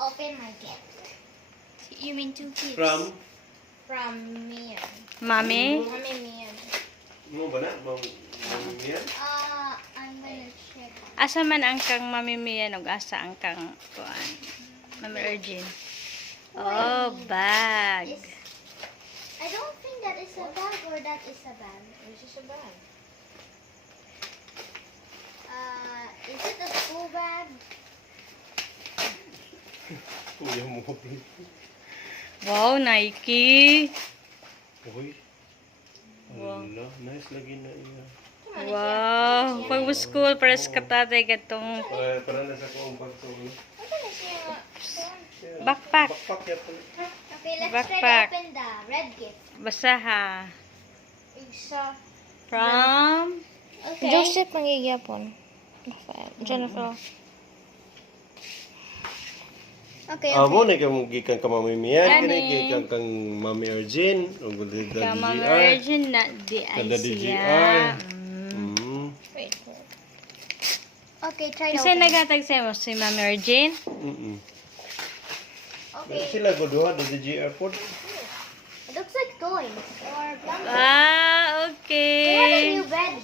open my gift. You mean 2 gifts? From Mian. Mami? Mami Mian. Mo ba na? Mami Mian? I'm gonna check. Asa man ang kang mamimiyan o asa ang kang kuan? Mami Urgin. Oh, bag. I don't think that is a bag or that is a bag. This is a bag. Is it a school bag? Kuya mo. Wow, Nike. Uy. Wow. Ala, nice lagi na iya. Wow. Pag mo school, pares ka tatay gatong Para na sa kong pagtulo. Ano na siya? backpack. Backpack ya pala. Okay, let's Backpack. try to open the red gift. Basaha. Isa. From Okay. Joseph mangyayapon. Jennifer. Okay, Amo na kang gikan ka Mami Mian, Ani. kini gikan kang Mami Urgin, o gulid da Mami DGR. Urgin na di Kada ay DGR. siya. Wait. Okay, try to Kasi open. nagatag sa mo si Mami Urgin. Okay. Sila goduha da DGR pod. It looks like toys or blankets. Ah, We have a okay. new bed.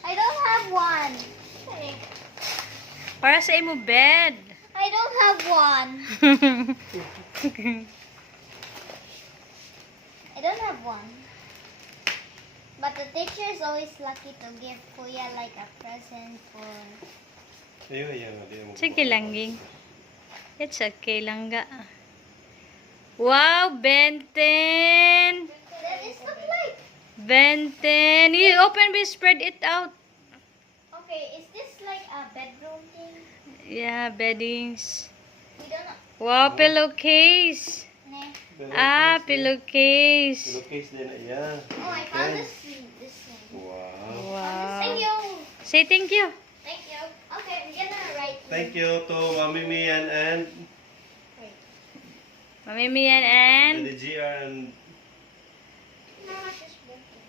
I don't have one. Para sa imo bed. I don't have one. I don't have one. But the teacher is always lucky to give Kuya like a present for... Ayo ya di mo. Sige lang, ging. It's okay lang ga. Wow, Benten. That is the plate. Benten. You open me, spread it out. Okay, is this like a bedroom thing? Yeah, beddings. We don't know. Wow, pillowcase. Nah. Ah, pillowcase. Location din na iya. Oh, I found this thing. Wow. Thank Wow. you. Say thank you. Thank you. Okay, we're gonna write. Thank you to Mami Mian and Wait. Mami Mian the and DGR and No, it's just broken.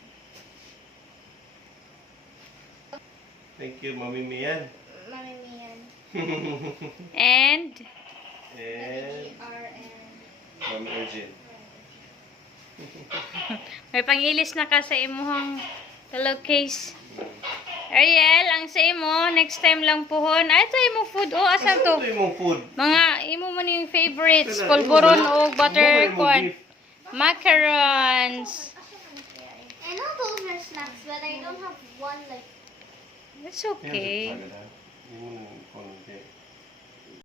thank you Mami Mian. Mami Mian. and And GRN. Mami Urgin. may pangilis na ka sa imuhang pillowcase. Ariel, ang sa imo, next time lang puhon. Ay, ito imong food. Oh, asa to? Ito imong food. Mga imo man yung favorites. Ito na, Polvoron imo o man- butter imo man imong corn. gift. Macarons. I know those are snacks, but I don't have one like. That's okay. Yan, sa tagada. Imo na